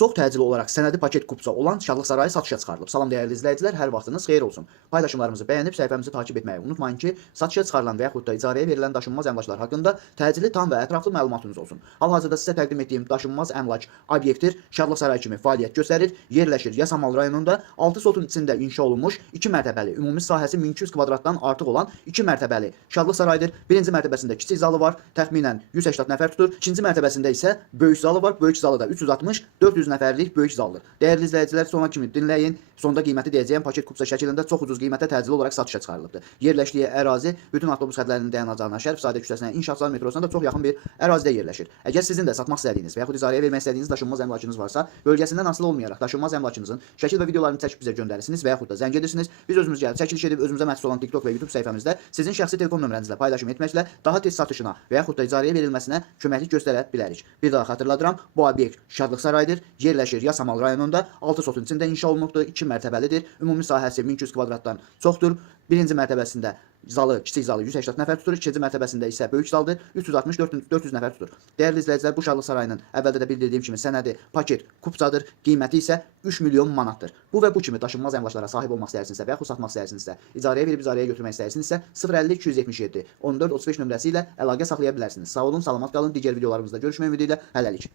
Çox təcili olaraq sənədi paket kupça olan Şadlıq Sarayı satışa çıxarılıb. Salam dəyərli izləyicilər, hər vaxtınız xeyir olsun. Paylaşımlarımızı bəyənib səhifəmizi takib etməyi unutmayın ki, satışa çıxarılan və yaxud da icarəyə verilən daşınmaz əmlaklar haqqında təcili, tam və ətraflı məlumatınız olsun. Hal-hazırda sizə təqdim etdiyim daşınmaz əmlak obyektir Şadlıq Sarayı kimi fəaliyyət göstərir. Yerləşir Yasamal rayonunda 6 sotun içində inşa olunmuş 2 mərtəbəli, ümumi sahəsi 1200 kvadratdan artıq olan 2 mərtəbəli Şadlıq Sarayıdır. Birinci mərtəbəsində kiçik zalı var, təxminən 180 nəfər tutur. İkinci mərtəbəsində isə böyük zalı var. Böyük zalı da 360-400 nəfərlik böyük zaldır. Dəyərli izləyicilər, sona kimi dinləyin. Sonda qiyməti deyəcəyəm paket kupça şəklində çox ucuz qiymətə təcili olaraq satışa çıxarılıbdır. Yerləşdiyi ərazi bütün avtobus xətlərinin dayanacağına, Şərifzadə küçəsinə, İnşaatçılar metrosuna da çox yaxın bir ərazidə yerləşir. Əgər sizin də satmaq istədiyiniz və yaxud icarəyə vermək istədiyiniz daşınmaz əmlakınız varsa, bölgəsindən asılı olmayaraq daşınmaz əmlakınızın şəkil və videolarını çəkib bizə göndərirsiniz və yaxud da zəng edirsiniz. Biz özümüz gəlib çəkiliş edib özümüzə məxsus olan TikTok və YouTube səhifəmizdə sizin şəxsi telefon nömrənizlə paylaşım etməklə daha tez satışına və yaxud da icarəyə verilməsinə köməklik göstərə bilərik. Bir daha xatırladıram, bu obyekt Şadlıq Sarayıdır. Yerləşir Yasamal rayonunda, 6 sotun içində inşa olunubdur, 2 mərtəbəlidir. Ümumi sahəsi 1200 kvadratdan çoxdur. Birinci mərtəbəsində zalı, kiçik zalı 180 nəfər tutur. İkinci mərtəbəsində isə böyük zaldır, 360-400 nəfər tutur. Dəyərli izləyicilər, bu Şadlıq Sarayının əvvəldə də bildirdiyim kimi sənədi paket kupçadır. Qiyməti isə 3 milyon manatdır. Bu və bu kimi daşınmaz əmlaklara sahib olmaq istəyirsinizsə və yaxud satmaq istəyirsinizsə, icarəyə verib icarəyə götürmək istəyirsinizsə 050 277 14 35 nömrəsi ilə əlaqə saxlaya bilərsiniz. Sağ olun, salamat qalın. Digər videolarımızda görüşmək ümidi ilə hələlik.